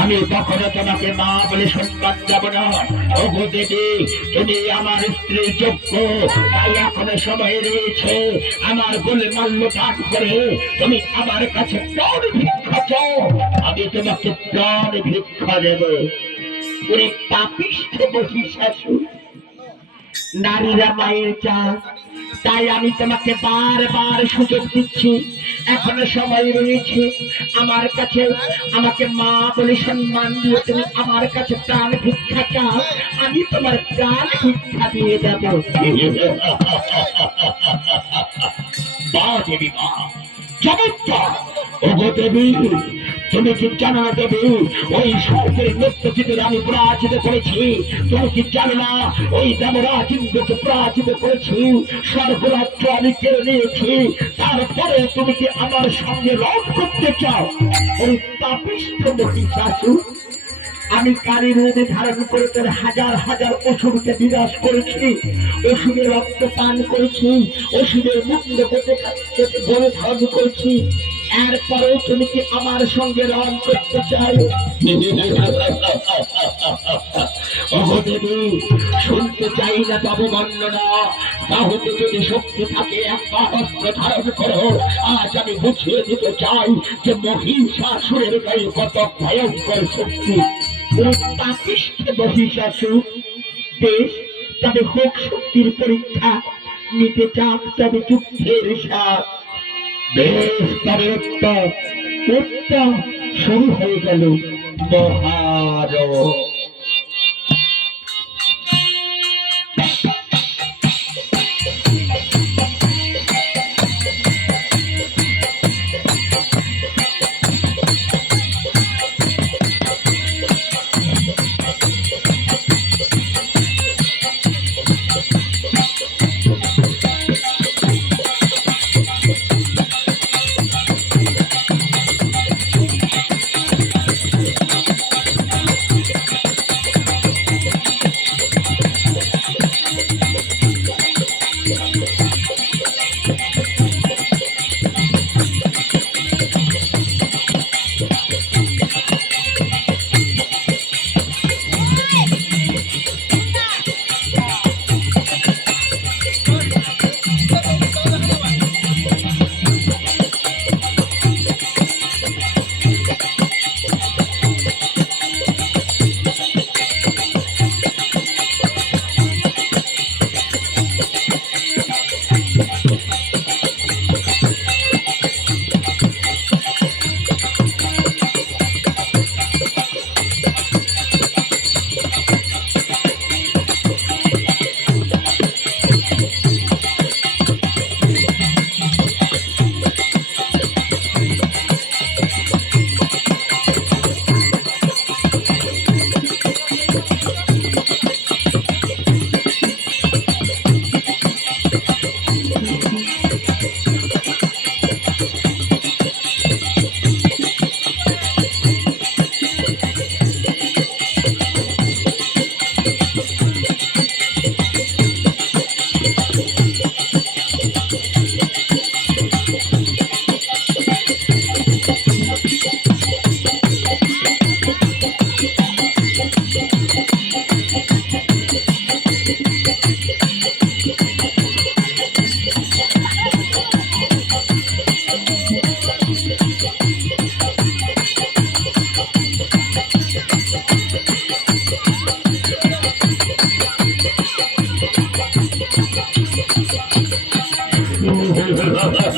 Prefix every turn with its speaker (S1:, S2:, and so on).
S1: আমি কখনো তোমাকে মা বলে সম্মান দেব না। ওগো দেবী, তুমি আমার স্ত্রীর যোগ্য, তাই এখনও সময় রয়েছে। আমার বলে মাল্য পাঠ করে তুমি আমার কাছে প্রাণ ভিক্ষা চাও আমি তোমাকে প্রাণ ভিক্ষা দেব। ওরে পাপিষ্ঠ বসি শাশুড় নারীরা মায়ের চাষ তাই আমি তোমাকে বারবার সুযোগ দিচ্ছি। এখনও সময় রয়েছে। আমার কাছে, আমাকে মা বলে সম্মান দিয়ে তুমি আমার কাছে প্রাণ ভিক্ষা চাও। আমি তোমার প্রাণ ভিক্ষা দিয়ে দেব বা দেবী, মা। চমৎকার। ওগো দেবী। আমি করেছি। তুমি কি ওই করেছি। তারপরে তুমি কি আমার সঙ্গে রং করতে চাও? ওই পাপিষ্ঠ আমি কালী রূপে ধারণ করে তোর হাজার হাজার অসুরকে বিনাশ করেছি। অসুরের রক্ত পান করেছি। কেটে কেটে গড়ে ধারণ করেছি। এরপরেও তুমি কি আমার সঙ্গে রং করতে চাই শুনতে চাই না তবে বর্ণনা তাহলে যদি শক্তি থাকে ধারণ করো। আজ আমি বুঝিয়ে দিতে চাই যে মহিষাসুরের গায়ে কত ভয়ঙ্কর শক্তি। মহিষাসুর বেশ তবে হোক শক্তির পরীক্ষা। নিতে চাক তবে যুদ্ধের সাথ। বেশ উত্তম উত্তম শুরু হয়ে গেল মহার Yes.